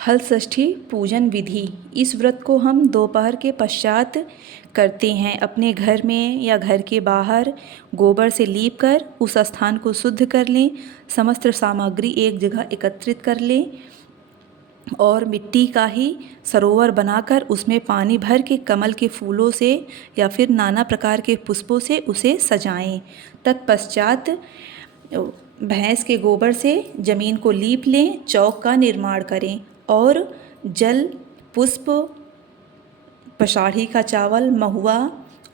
हल षष्ठी पूजन विधि। इस व्रत को हम दोपहर के पश्चात करते हैं। अपने घर में या घर के बाहर गोबर से लीप कर उस स्थान को शुद्ध कर लें। समस्त सामग्री एक जगह एकत्रित कर लें और मिट्टी का ही सरोवर बनाकर उसमें पानी भर के कमल के फूलों से या फिर नाना प्रकार के पुष्पों से उसे सजाएं। तत्पश्चात भैंस के गोबर से ज़मीन को लीप लें, चौक का निर्माण करें और जल, पुष्प, पसाढ़ी का चावल, महुआ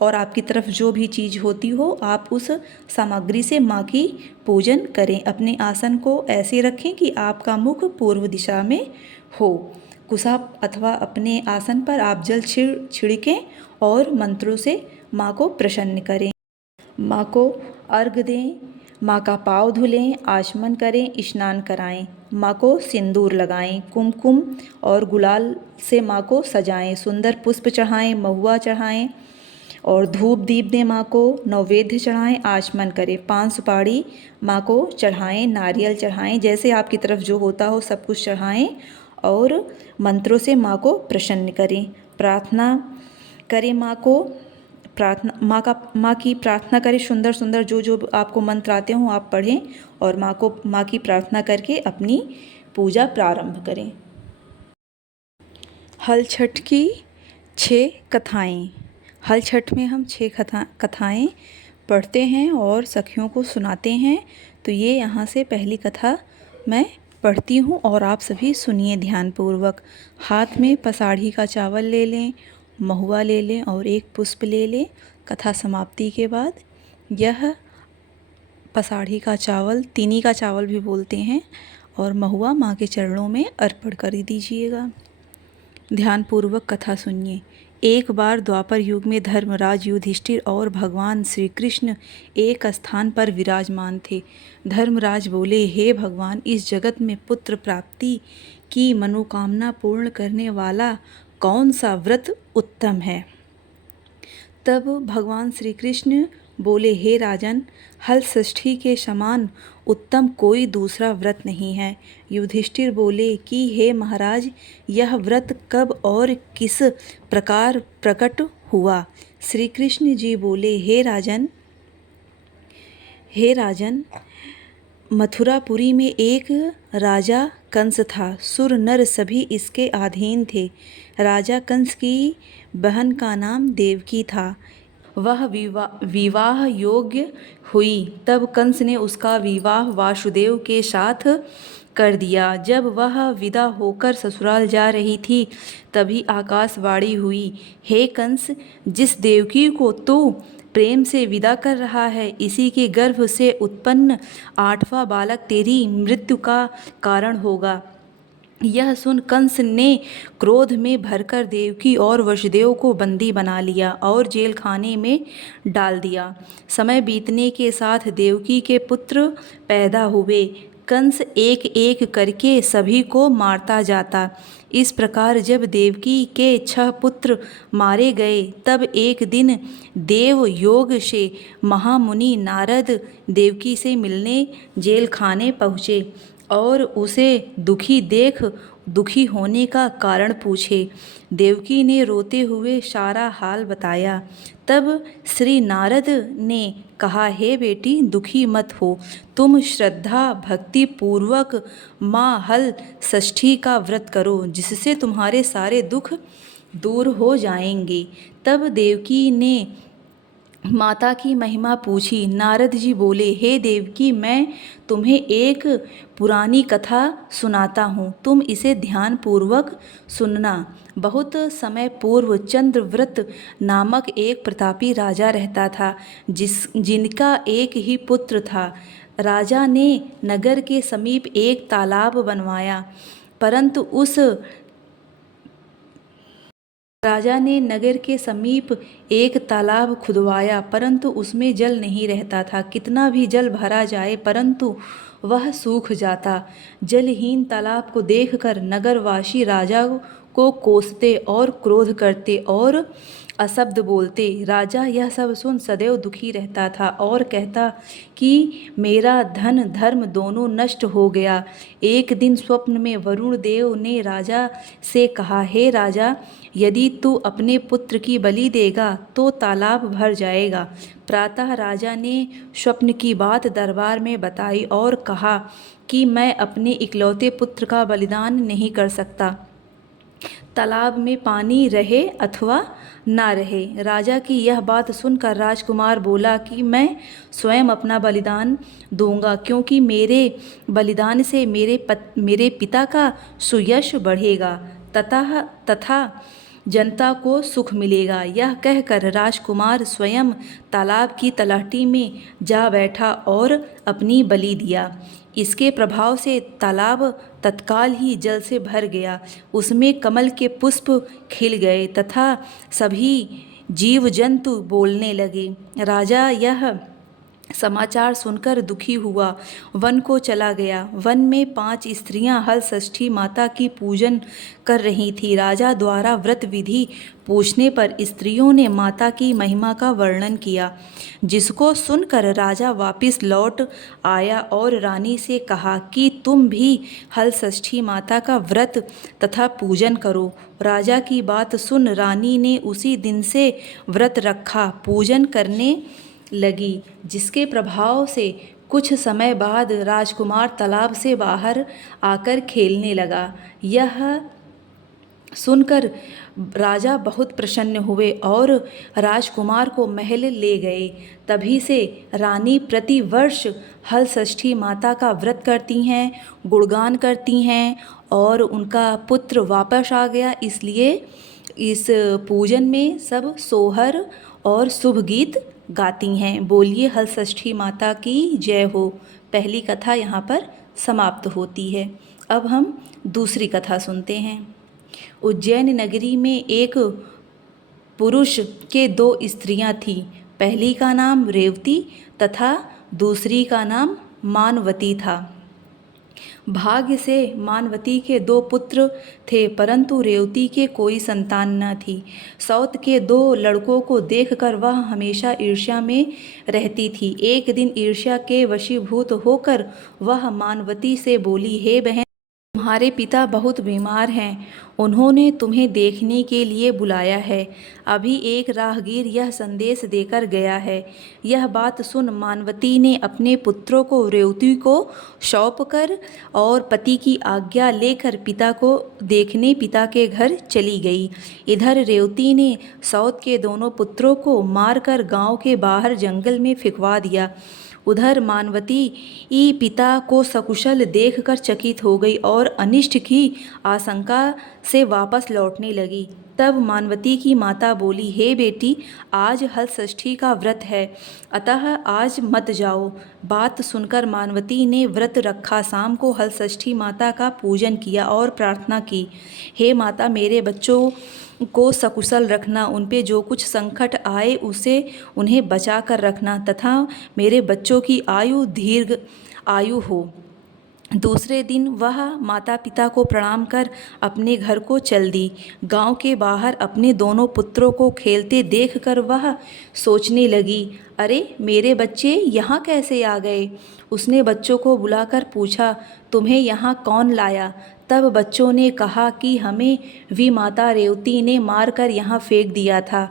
और आपकी तरफ जो भी चीज़ होती हो आप उस सामग्री से माँ की पूजन करें। अपने आसन को ऐसे रखें कि आपका मुख पूर्व दिशा में हो। कुशा अथवा अपने आसन पर आप जल छिड़कें और मंत्रों से माँ को प्रसन्न करें। माँ को अर्घ दें, माँ का पाँव धुलें, आचमन करें, स्नान कराएं। माँ को सिंदूर लगाएं, कुमकुम और गुलाल से माँ को सजाएं, सुंदर पुष्प चढ़ाएं, महुआ चढ़ाएं और धूप दीप दें। माँ को नैवेद्य चढ़ाएं, आचमन करें, पान सुपारी माँ को चढ़ाएं, नारियल चढ़ाएं, जैसे आपकी तरफ जो होता हो सब कुछ चढ़ाएं और मंत्रों से माँ को प्रसन्न करें। प्रार्थना करें माँ की प्रार्थना करें। सुंदर सुंदर जो जो आपको मंत्र आते हों आप पढ़ें और माँ की प्रार्थना करके अपनी पूजा प्रारंभ करें। हल छठ की 6 कथाएं। हल छठ में हम 6 कथाएं पढ़ते हैं और सखियों को सुनाते हैं। तो ये यहाँ से पहली कथा मैं पढ़ती हूँ और आप सभी सुनिए ध्यानपूर्वक। हाथ में पसाढ़ी का चावल ले लें, महुआ ले लें और एक पुष्प ले लें। कथा समाप्ति के बाद यह पसाढ़ी का चावल, तीनी का चावल भी बोलते हैं, और महुआ माँ के चरणों में अर्पण कर दीजिएगा। ध्यानपूर्वक कथा सुनिए। एक बार द्वापर युग में धर्मराज युधिष्ठिर और भगवान श्री कृष्ण एक स्थान पर विराजमान थे। धर्मराज बोले, हे भगवान, इस जगत में पुत्र प्राप्ति की मनोकामना पूर्ण करने वाला कौन सा व्रत उत्तम है? तब भगवान श्री कृष्ण बोले, हे राजन, हल षष्ठी के समान उत्तम कोई दूसरा व्रत नहीं है। युधिष्ठिर बोले कि हे महाराज, यह व्रत कब और किस प्रकार प्रकट हुआ? श्री कृष्ण जी बोले, हे राजन, मथुरापुरी में एक राजा कंस था। सुर नर सभी इसके अधीन थे। राजा कंस की बहन का नाम देवकी था। वह विवाह योग्य हुई तब कंस ने उसका विवाह वासुदेव के साथ कर दिया। जब वह विदा होकर ससुराल जा रही थी तभी आकाशवाणी हुई, हे कंस, जिस देवकी को तू प्रेम से विदा कर रहा है इसी के गर्भ से उत्पन्न 8वां बालक तेरी मृत्यु का कारण होगा। यह सुन कंस ने क्रोध में भरकर देवकी और वसुदेव को बंदी बना लिया और जेल खाने में डाल दिया। समय बीतने के साथ देवकी के पुत्र पैदा हुए। कंस एक एक करके सभी को मारता जाता। इस प्रकार जब देवकी के 6 पुत्र मारे गए तब एक दिन देव योग से महामुनि नारद देवकी से मिलने जेल खाने पहुँचे और उसे दुखी देख दुखी होने का कारण पूछे। देवकी ने रोते हुए सारा हाल बताया। तब श्री नारद ने कहा, हे बेटी, दुखी मत हो, तुम श्रद्धा भक्ति पूर्वक माँ हल षष्ठी का व्रत करो जिससे तुम्हारे सारे दुख दूर हो जाएंगे। तब देवकी ने माता की महिमा पूछी। नारद जी बोले, हे देवकी, मैं तुम्हें एक पुरानी कथा सुनाता हूँ, तुम इसे ध्यान पूर्वक सुनना। बहुत समय पूर्व चंद्रव्रत नामक एक प्रतापी राजा रहता था जिनका एक ही पुत्र था। राजा ने नगर के समीप एक तालाब बनवाया परंतु उस राजा ने नगर के समीप एक तालाब खुदवाया परंतु उसमें जल नहीं रहता था। कितना भी जल भरा जाए परंतु वह सूख जाता। जलहीन तालाब को देखकर नगरवासी राजा को कोसते और क्रोध करते और अशब्द बोलते। राजा यह सब सुन सदैव दुखी रहता था और कहता कि मेरा धन धर्म दोनों नष्ट हो गया। एक दिन स्वप्न में वरुण देव ने राजा से कहा, हे राजा, यदि तू अपने पुत्र की बलि देगा तो तालाब भर जाएगा। प्रातः राजा ने स्वप्न की बात दरबार में बताई और कहा कि मैं अपने इकलौते पुत्र का बलिदान नहीं कर सकता, तालाब में पानी रहे अथवा ना रहे। राजा की यह बात सुनकर राजकुमार बोला कि मैं स्वयं अपना बलिदान दूंगा, क्योंकि मेरे बलिदान से मेरे पिता का सुयश बढ़ेगा तथा जनता को सुख मिलेगा। यह कहकर राजकुमार स्वयं तालाब की तलहटी में जा बैठा और अपनी बलि दिया। इसके प्रभाव से तालाब तत्काल ही जल से भर गया। उसमें कमल के पुष्प खिल गए तथा सभी जीव जंतु बोलने लगे। राजा यह समाचार सुनकर दुखी हुआ, वन को चला गया। वन में 5 स्त्रियां हल षष्ठी माता की पूजन कर रही थी। राजा द्वारा व्रत विधि पूछने पर स्त्रियों ने माता की महिमा का वर्णन किया, जिसको सुनकर राजा वापस लौट आया और रानी से कहा कि तुम भी हल षष्ठी माता का व्रत तथा पूजन करो। राजा की बात सुन रानी ने उसी दिन से व्रत रखा, पूजन करने लगी, जिसके प्रभाव से कुछ समय बाद राजकुमार तालाब से बाहर आकर खेलने लगा। यह सुनकर राजा बहुत प्रसन्न हुए और राजकुमार को महल ले गए। तभी से रानी प्रति वर्ष हल षष्ठी माता का व्रत करती हैं, गुणगान करती हैं और उनका पुत्र वापस आ गया, इसलिए इस पूजन में सब सोहर और शुभ गीत गाती हैं। बोलिए हल षष्ठी माता की जय हो। पहली कथा यहाँ पर समाप्त होती है। अब हम दूसरी कथा सुनते हैं। उज्जैन नगरी में एक पुरुष के 2 स्त्रियां थीं। पहली का नाम रेवती तथा दूसरी का नाम मानवती था। भाग्य से मानवती के 2 पुत्र थे, परंतु रेवती के कोई संतान न थी। सौत के 2 लड़कों को देखकर वह हमेशा ईर्ष्या में रहती थी। एक दिन ईर्ष्या के वशीभूत होकर वह मानवती से बोली, हे बहन, तुम्हारे पिता बहुत बीमार हैं, उन्होंने तुम्हें देखने के लिए बुलाया है। अभी एक राहगीर यह संदेश देकर गया है। यह बात सुन मानवती ने अपने पुत्रों को रेवती को सौंपकर और पति की आज्ञा लेकर पिता को देखने पिता के घर चली गई। इधर रेवती ने सौत के दोनों पुत्रों को मारकर गांव के बाहर जंगल में फेंकवा दिया। उधर मानवती पिता को सकुशल देखकर चकित हो गई और अनिष्ट की आशंका से वापस लौटने लगी। तब मानवती की माता बोली, हे बेटी, आज हल षष्ठी का व्रत है, अतः आज मत जाओ। बात सुनकर मानवती ने व्रत रखा। शाम को हल षष्ठी माता का पूजन किया और प्रार्थना की, हे माता, मेरे बच्चों को सकुशल रखना, उन पे जो कुछ संकट आए उसे उन्हें बचा कर रखना तथा मेरे बच्चों की आयु दीर्घ आयु हो। दूसरे दिन वह माता पिता को प्रणाम कर अपने घर को चल दी। गांव के बाहर अपने दोनों पुत्रों को खेलते देखकर वह सोचने लगी, अरे मेरे बच्चे यहाँ कैसे आ गए। उसने बच्चों को बुलाकर पूछा, तुम्हें यहाँ कौन लाया। तब बच्चों ने कहा कि हमें भी माता रेवती ने मारकर यहाँ फेंक दिया था।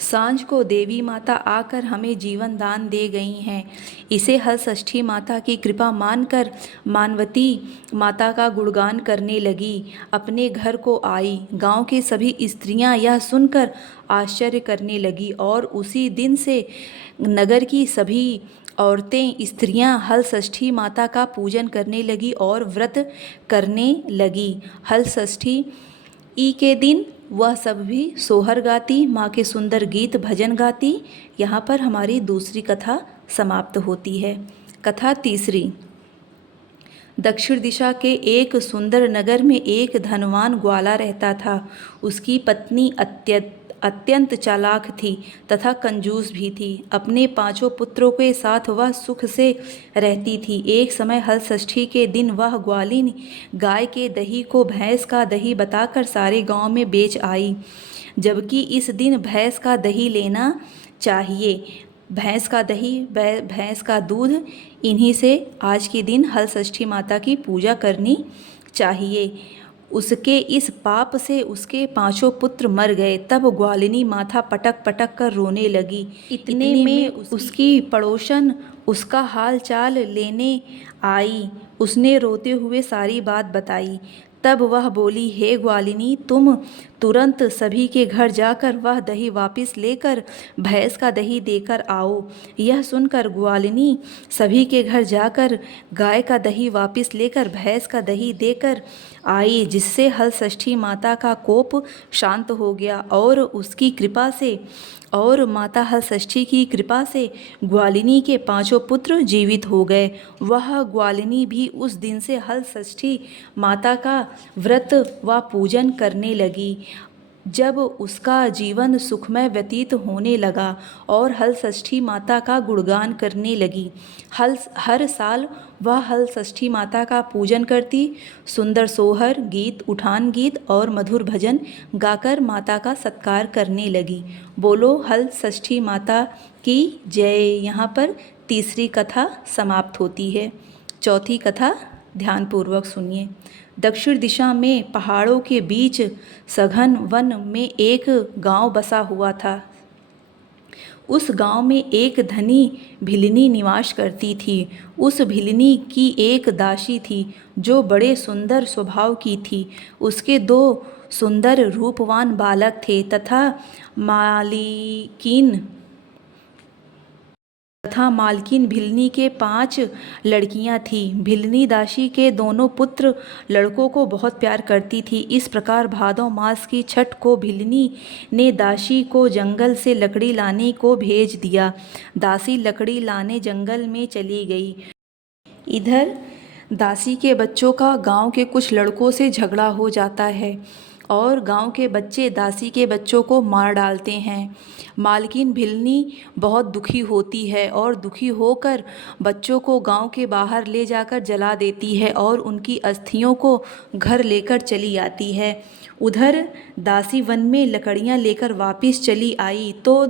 सांझ को देवी माता आकर हमें जीवन दान दे गई हैं। इसे हल षष्ठी माता की कृपा मानकर मानवती माता का गुणगान करने लगी। अपने घर को आई। गांव के सभी स्त्रियां यह सुनकर आश्चर्य करने लगी और उसी दिन से नगर की सभी औरतें स्त्रियां हल षष्ठी माता का पूजन करने लगी और व्रत करने लगी। हल षष्ठी के दिन वह सब भी सोहर गाती, माँ के सुंदर गीत भजन गाती। यहाँ पर हमारी दूसरी कथा समाप्त होती है। कथा तीसरी। दक्षिण दिशा के एक सुंदर नगर में एक धनवान ग्वाला रहता था। उसकी पत्नी अत्यंत चालाक थी तथा कंजूस भी थी। अपने 5 पुत्रों के साथ वह सुख से रहती थी। एक समय हल षष्ठी के दिन वह ग्वालिन गाय के दही को भैंस का दही बताकर सारे गांव में बेच आई। जबकि इस दिन भैंस का दही लेना चाहिए। भैंस का दही, भैंस का दूध, इन्हीं से आज के दिन हल षष्ठी माता की पूजा करनी चाहिए। उसके इस पाप से उसके 5 पुत्र मर गए। तब ग्वालिनी माथा पटक पटक कर रोने लगी। इतने में उसकी पड़ोसन उसका हाल चाल लेने आई। उसने रोते हुए सारी बात बताई। तब वह बोली, हे ग्वालिनी, तुम तुरंत सभी के घर जाकर वह दही वापस लेकर भैंस का दही देकर आओ। यह सुनकर ग्वालिनी सभी के घर जाकर गाय का दही वापस लेकर भैंस का दही देकर आई, जिससे हल षष्ठी माता का कोप शांत हो गया और उसकी कृपा से और माता हल षष्ठी की कृपा से ग्वालिनी के 5 पुत्र जीवित हो गए। वह ग्वालिनी भी उस दिन से हल षष्ठी माता का व्रत व पूजन करने लगी। जब उसका जीवन सुखमय व्यतीत होने लगा और हल षष्ठी माता का गुणगान करने लगी। हर साल वह हल षष्ठी माता का पूजन करती, सुंदर सोहर गीत, उठान गीत और मधुर भजन गाकर माता का सत्कार करने लगी। बोलो हल षष्ठी माता की जय। यहाँ पर तीसरी कथा समाप्त होती है। चौथी कथा ध्यानपूर्वक सुनिए। दक्षिण दिशा में पहाड़ों के बीच सघन वन में एक गांव बसा हुआ था। उस गांव में एक धनी भिलनी निवास करती थी। उस भिलनी की एक दासी थी जो बड़े सुंदर स्वभाव की थी। उसके 2 सुंदर रूपवान बालक थे तथा मालकिन भिलनी के 5 लड़कियां थीं। भिलनी दासी के दोनों पुत्र लड़कों को बहुत प्यार करती थी। इस प्रकार भादौ मास की छठ को भिलनी ने दासी को जंगल से लकड़ी लाने को भेज दिया। दासी लकड़ी लाने जंगल में चली गई। इधर दासी के बच्चों का गांव के कुछ लड़कों से झगड़ा हो जाता है और गांव के बच्चे दासी के बच्चों को मार डालते हैं। मालकिन भिलनी बहुत दुखी होती है और दुखी होकर बच्चों को गांव के बाहर ले जाकर जला देती है और उनकी अस्थियों को घर लेकर चली आती है। उधर दासी वन में लकड़ियां लेकर वापस चली आई तो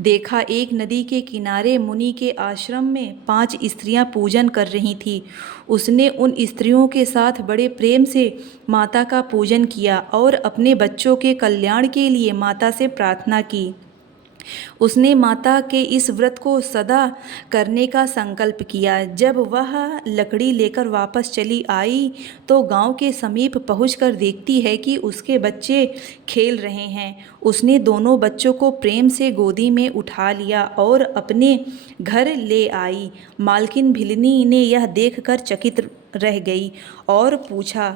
देखा एक नदी के किनारे मुनि के आश्रम में 5 स्त्रियां पूजन कर रही थीं। उसने उन स्त्रियों के साथ बड़े प्रेम से माता का पूजन किया और अपने बच्चों के कल्याण के लिए माता से प्रार्थना की। उसने माता के इस व्रत को सदा करने का संकल्प किया। जब वह लकड़ी लेकर वापस चली आई तो गांव के समीप पहुंचकर देखती है कि उसके बच्चे खेल रहे हैं। उसने दोनों बच्चों को प्रेम से गोदी में उठा लिया और अपने घर ले आई। मालकिन भिलनी ने यह देखकर चकित रह गई और पूछा।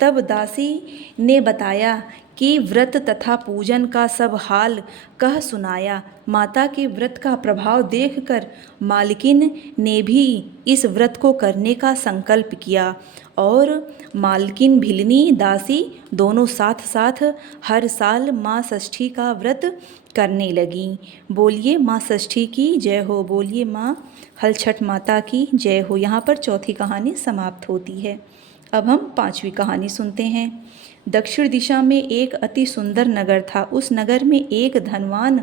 तब दासी ने बताया कि व्रत तथा पूजन का सब हाल कह सुनाया। माता के व्रत का प्रभाव देखकर मालकिन ने भी इस व्रत को करने का संकल्प किया और मालकिन भिलनी दासी दोनों साथ साथ हर साल माँ षष्ठी का व्रत करने लगी। बोलिए माँ षष्ठी की जय हो। बोलिए माँ हल छठ माता की जय हो। यहाँ पर चौथी कहानी समाप्त होती है। अब हम 5वीं कहानी सुनते हैं। दक्षिण दिशा में एक अति सुंदर नगर था। उस नगर में एक धनवान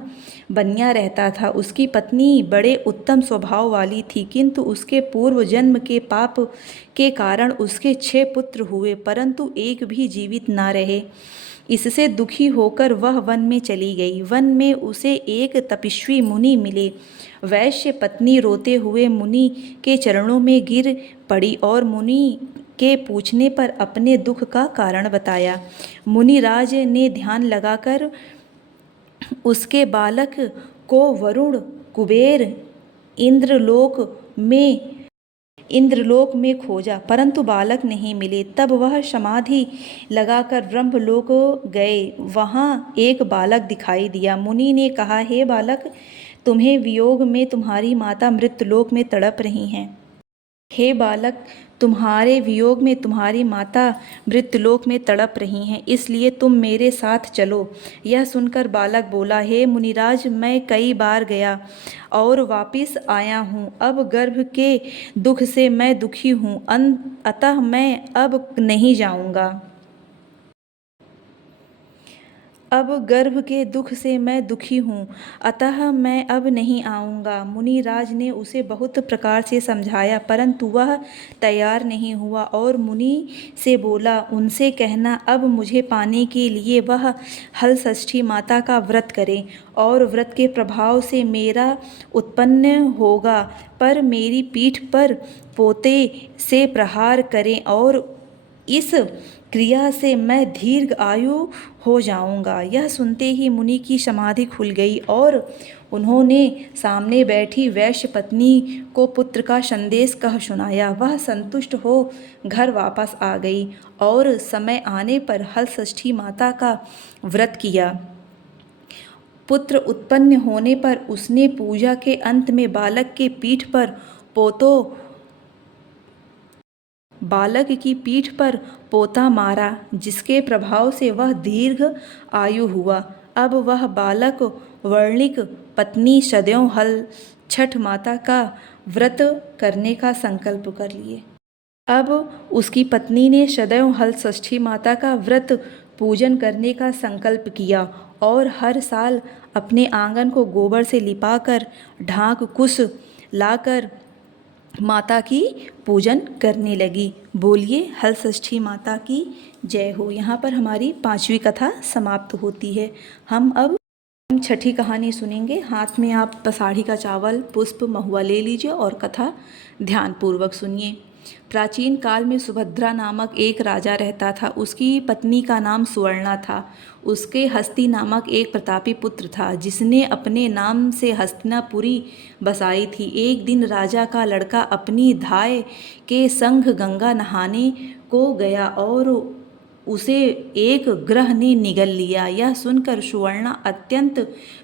बनिया रहता था। उसकी पत्नी बड़े उत्तम स्वभाव वाली थी, किंतु उसके पूर्व जन्म के पाप के कारण उसके 6 पुत्र हुए, परंतु एक भी जीवित ना रहे। इससे दुखी होकर वह वन में चली गई। वन में उसे एक तपस्वी मुनि मिले। वैश्य पत्नी रोते हुए मुनि के चरणों में गिर पड़ी और मुनि के पूछने पर अपने दुख का कारण बताया। मुनिराज ने ध्यान लगाकर उसके बालक को वरुण, कुबेर, इंद्रलोक में खोजा, परंतु बालक नहीं मिले। तब वह समाधि लगाकर ब्रह्मलोक गए। वहाँ एक बालक दिखाई दिया। मुनि ने कहा, हे बालक, तुम्हें वियोग में तुम्हारी माता मृत्युलोक में तड़प रही हैं। हे बालक, तुम्हारे वियोग में तुम्हारी माता मृत्युलोक में तड़प रही हैं, इसलिए तुम मेरे साथ चलो। यह सुनकर बालक बोला, हे मुनिराज, मैं कई बार गया और वापिस आया हूँ। अब गर्भ के दुख से मैं दुखी हूँ, अतः मैं अब नहीं जाऊँगा। अब गर्भ के दुख से मैं दुखी हूँ, अतः मैं अब नहीं आऊँगा। मुनिराज ने उसे बहुत प्रकार से समझाया, परंतु वह तैयार नहीं हुआ और मुनि से बोला, उनसे कहना अब मुझे पाने के लिए वह हलषष्ठी माता का व्रत करें और व्रत के प्रभाव से मेरा उत्पन्न होगा, पर मेरी पीठ पर पोते से प्रहार करें और इस क्रिया से मैं दीर्घ आयु हो जाऊंगा। यह सुनते ही मुनि की समाधि खुल गई और उन्होंने सामने बैठी वैश्य पत्नी को पुत्र का संदेश कह सुनाया। वह संतुष्ट हो घर वापस आ गई और समय आने पर हलषष्ठी माता का व्रत किया। पुत्र उत्पन्न होने पर उसने पूजा के अंत में बालक की पीठ पर पोता मारा, जिसके प्रभाव से वह दीर्घ आयु हुआ। अब वह बालक वर्णिक पत्नी सदैव छठ माता का व्रत करने का संकल्प कर लिए। अब उसकी पत्नी ने सदैव हलषष्ठी माता का व्रत पूजन करने का संकल्प किया और हर साल अपने आंगन को गोबर से लिपाकर ढाक कुश लाकर माता की पूजन करने लगी। बोलिए हलषष्ठी माता की जय हो। यहाँ पर हमारी 5वीं कथा समाप्त होती है। हम छठी कहानी सुनेंगे। हाथ में आप पसाड़ी का चावल, पुष्प, महुआ ले लीजिए और कथा ध्यानपूर्वक सुनिए। प्राचीन काल में सुभद्रा नामक एक राजा रहता था। उसकी पत्नी का नाम सुवर्णा था। उसके हस्ती नामक एक प्रतापी पुत्र था, जिसने अपने नाम से हस्तिनापुरी बसाई थी। एक दिन राजा का लड़का अपनी धाय के संग गंगा नहाने को गया और उसे एक ग्रह ने निगल लिया। यह सुनकर सुवर्णा अत्यंत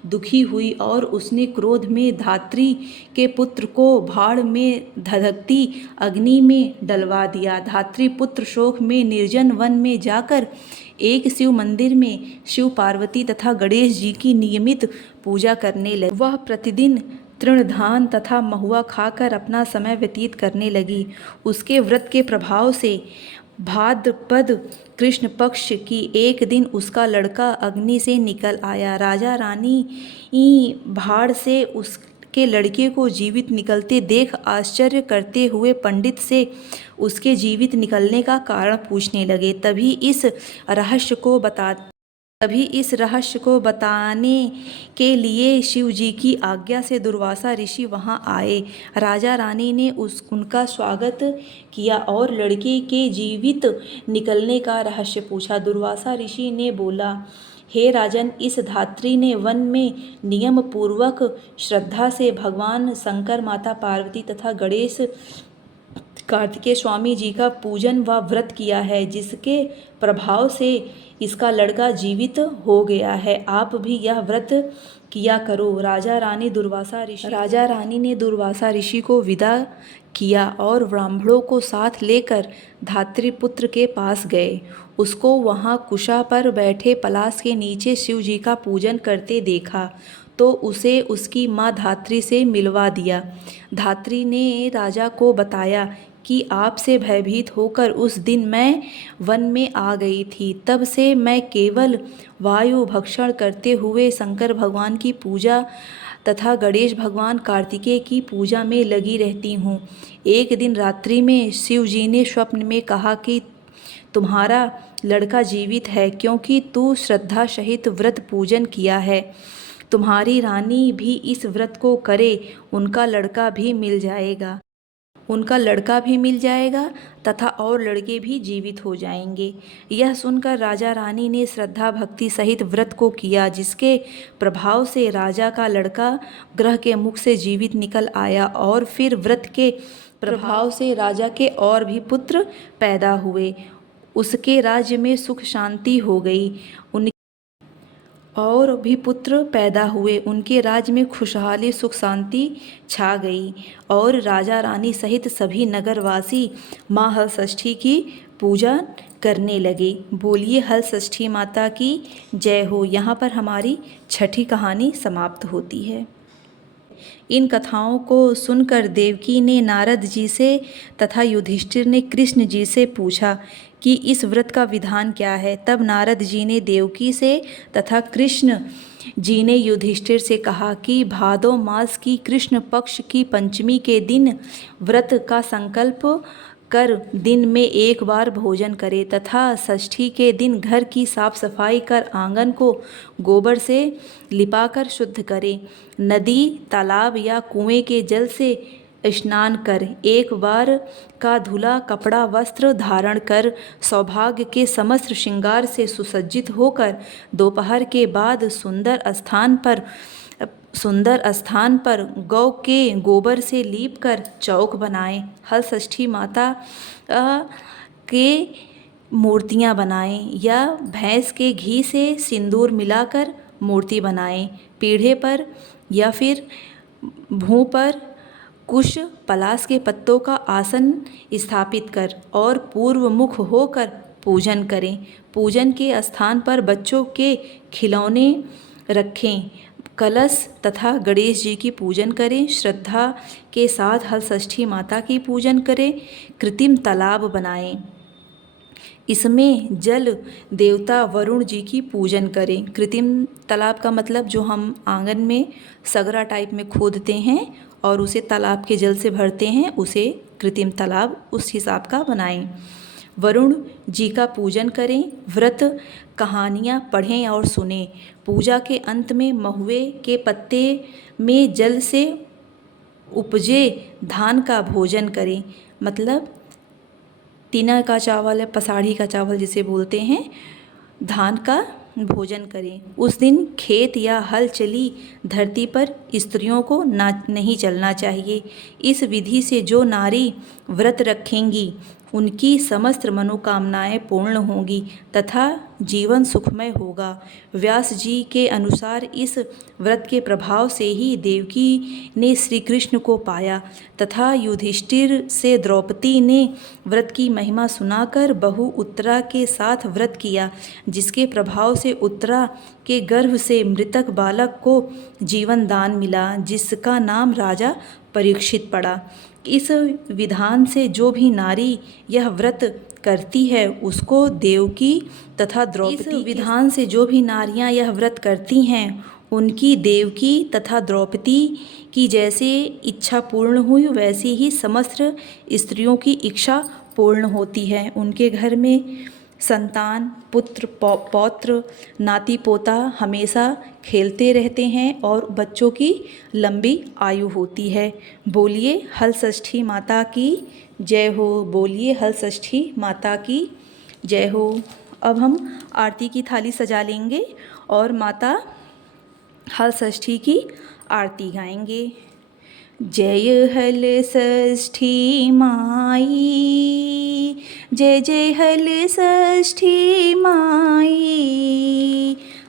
दुखी हुई और उसने क्रोध में धात्री के पुत्र को भाड़ में धधकती अग्नि में डलवा दिया। धात्री पुत्र शोक में निर्जन वन में जाकर एक शिव मंदिर में शिव, पार्वती तथा गणेश जी की नियमित पूजा करने लगे। वह प्रतिदिन तृणधान तथा महुआ खाकर अपना समय व्यतीत करने लगी। उसके व्रत के प्रभाव से भाद्रपद कृष्ण पक्ष की एक दिन उसका लड़का अग्नि से निकल आया। राजा रानी भाड़ से उसके लड़के को जीवित निकलते देख आश्चर्य करते हुए पंडित से उसके जीवित निकलने का कारण पूछने लगे। तभी इस रहस्य को बताने के लिए शिव जी की आज्ञा से दुर्वासा ऋषि वहां आए। राजा रानी ने उनका स्वागत किया और लड़के के जीवित निकलने का रहस्य पूछा। दुर्वासा ऋषि ने बोला, हे राजन, इस धात्री ने वन में नियम पूर्वक श्रद्धा से भगवान शंकर, माता पार्वती तथा गणेश कार्तिकेय स्वामी जी का पूजन व व्रत किया है, जिसके प्रभाव से इसका लड़का जीवित हो गया है। आप भी यह व्रत किया करो। राजा रानी ने दुर्वासा ऋषि को विदा किया और ब्राह्मणों को साथ लेकर धात्री पुत्र के पास गए। उसको वहां कुशा पर बैठे पलाश के नीचे शिव जी का पूजन करते देखा तो उसे उसकी माँ धात्री से मिलवा दिया। धात्री ने राजा को बताया कि आपसे भयभीत होकर उस दिन मैं वन में आ गई थी। तब से मैं केवल वायु भक्षण करते हुए शंकर भगवान की पूजा तथा गणेश भगवान कार्तिकेय की पूजा में लगी रहती हूँ। एक दिन रात्रि में शिव जी ने स्वप्न में कहा कि तुम्हारा लड़का जीवित है, क्योंकि तू श्रद्धा सहित व्रत पूजन किया है। तुम्हारी रानी भी इस व्रत को करे, उनका लड़का भी मिल जाएगा तथा और लड़के भी जीवित हो जाएंगे। यह सुनकर राजा रानी ने श्रद्धा भक्ति सहित व्रत को किया, जिसके प्रभाव से राजा का लड़का ग्रह के मुख से जीवित निकल आया और फिर व्रत के प्रभाव से राजा के और भी पुत्र पैदा हुए। उसके राज्य में सुख शांति हो गई। उनके राज्य में खुशहाली सुख शांति छा गई और राजा रानी सहित सभी नगरवासी माँ हलषष्ठी की पूजा करने लगे। बोलिए हलषष्ठी माता की जय हो। यहाँ पर हमारी छठी कहानी समाप्त होती है। इन कथाओं को सुनकर देवकी ने नारद जी से तथा युधिष्ठिर ने कृष्ण जी से पूछा कि इस व्रत का विधान क्या है। तब नारद जी ने देवकी से तथा कृष्ण जी ने युधिष्ठिर से कहा कि भादो मास की कृष्ण पक्ष की पंचमी के दिन व्रत का संकल्प कर दिन में एक बार भोजन करे तथा षष्ठी के दिन घर की साफ सफाई कर आंगन को गोबर से लिपाकर शुद्ध करे। नदी, तालाब या कुएं के जल से स्नान कर एक बार का धुला कपड़ा वस्त्र धारण कर सौभाग्य के समस्त श्रृंगार से सुसज्जित होकर दोपहर के बाद सुंदर स्थान पर गौ के गोबर से लीप कर चौक बनाएं। हल षष्ठी माता के मूर्तियां बनाएं या भैंस के घी से सिंदूर मिलाकर मूर्ति बनाएं। पीढ़े पर या फिर भूं पर कुश पलाश के पत्तों का आसन स्थापित कर और पूर्व मुख होकर पूजन करें। पूजन के स्थान पर बच्चों के खिलौने रखें। कलश तथा गणेश जी की पूजन करें। श्रद्धा के साथ हल षष्ठी माता की पूजन करें। कृत्रिम तालाब बनाएं, इसमें जल देवता वरुण जी की पूजन करें। कृत्रिम तालाब का मतलब जो हम आंगन में सगरा टाइप में खोदते हैं और उसे तालाब के जल से भरते हैं, उसे कृत्रिम तालाब उस हिसाब का बनाएं। वरुण जी का पूजन करें। व्रत कहानियाँ पढ़ें और सुनें। पूजा के अंत में महुए के पत्ते में जल से उपजे धान का भोजन करें, मतलब तिना का चावल है, पसाड़ी का चावल जिसे बोलते हैं, धान का भोजन करें। उस दिन खेत या हल चली धरती पर स्त्रियों को नहीं चलना चाहिए। इस विधि से जो नारी व्रत रखेंगी उनकी समस्त मनोकामनाएं पूर्ण होंगी तथा जीवन सुखमय होगा। व्यास जी के अनुसार इस व्रत के प्रभाव से ही देवकी ने श्री कृष्ण को पाया तथा युधिष्ठिर से द्रौपदी ने व्रत की महिमा सुनाकर बहु उत्तरा के साथ व्रत किया, जिसके प्रभाव से उत्तरा के गर्भ से मृतक बालक को जीवन दान मिला, जिसका नाम राजा परीक्षित पड़ा। इस विधान से जो भी नारी यह व्रत करती है उसको देवकी तथा द्रौपदी इस विधान से जो भी नारियां यह व्रत करती हैं उनकी देवकी तथा द्रौपदी की जैसे इच्छा पूर्ण हुई वैसी ही समस्त स्त्रियों की इच्छा पूर्ण होती है। उनके घर में संतान, पुत्र, पौत्र, नाती पोता हमेशा खेलते रहते हैं और बच्चों की लंबी आयु होती है। बोलिए हल षष्ठी माता की जय हो। बोलिए हल षष्ठी माता की जय हो। अब हम आरती की थाली सजा लेंगे और माता हल षष्ठी की आरती गाएंगे। जय हल षष्ठी माई, जय जय हल षष्ठी माई,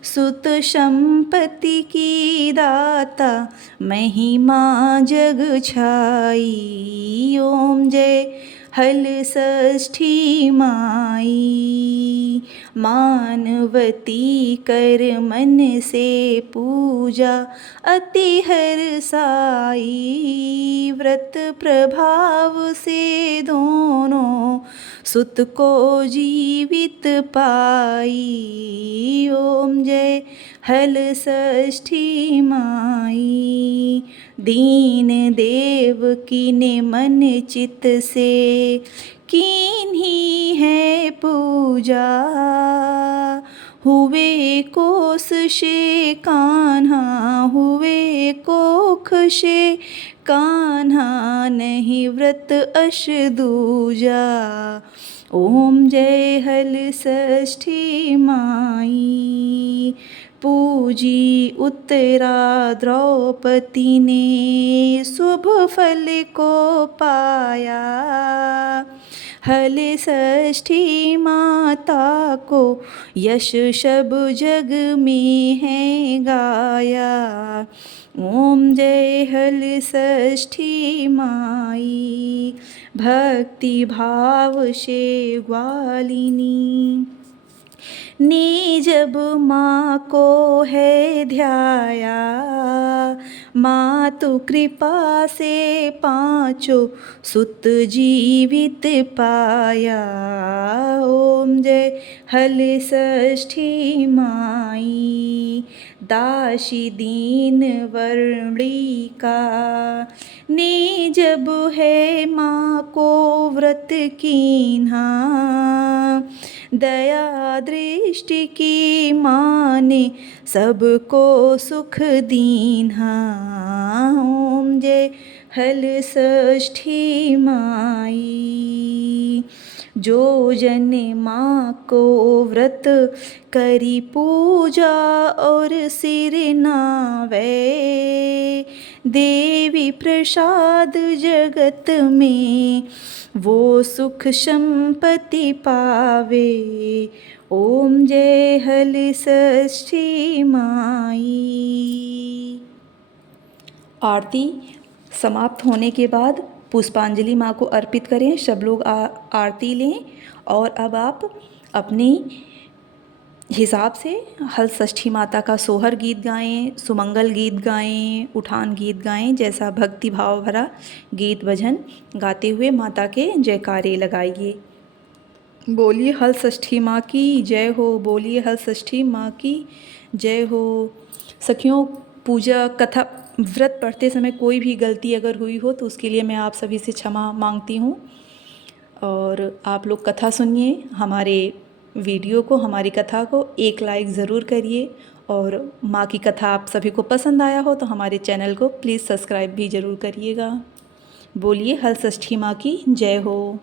सुत संपत्ति की दाता महिमा जग छाई। ओम जय हल षष्ठी माई, मानवती कर मन से पूजा अति हरसाई। व्रत प्रभाव से दोनों सुत को जीवित पाई। ओम जय हल षष्ठी माई, दीन देव की ने मन चित से कीन्ही है पूजा। हुए कोस से कान्हा, हुए कोख से कान्हा, नहीं व्रत अश दूजा। ओम जय हल षष्ठी माई, पूजी उत्तरा द्रौपदी ने शुभ फल को पाया। हल षष्ठी माता को यश सब जग में है गाया। ओम जय हल षष्ठी माई, भक्ति भाव से ग्वालिनी ने जब माँ को है ध्याया, मातु कृपा से पांचों सुत जीवित पाया। ओम जय हल षष्ठी माई, दासी दीन वर्णिका। ने जब है माँ को व्रत कीन्हा, दया दृष्टि की माँ ने सबको सुख दीन्हा। ओम जय हल षष्ठी माई। जो जन माँ को व्रत करी पूजा और सिर नावे, देवी प्रसाद जगत में वो सुख संपत्ति पावे। ओम जय हल षष्ठी माई। आरती समाप्त होने के बाद पुष्पांजलि माँ को अर्पित करें। सब लोग आरती लें और अब आप अपनी हिसाब से हल षष्ठी माता का सोहर गीत गाएं, सुमंगल गीत गाएं, उठान गीत गाएं, जैसा भक्ति भाव भरा गीत भजन गाते हुए माता के जयकारे लगाइए। बोलिए हल षष्ठी माँ की जय हो, बोलिए हल षष्ठी माँ की जय हो। सखियों, पूजा कथा व्रत पढ़ते समय कोई भी गलती अगर हुई हो तो उसके लिए मैं आप सभी से क्षमा मांगती हूँ। और आप लोग कथा सुनिए, हमारे वीडियो को, हमारी कथा को एक लाइक ज़रूर करिए। और माँ की कथा आप सभी को पसंद आया हो तो हमारे चैनल को प्लीज़ सब्सक्राइब भी ज़रूर करिएगा। बोलिए हल षष्ठी माँ की जय हो।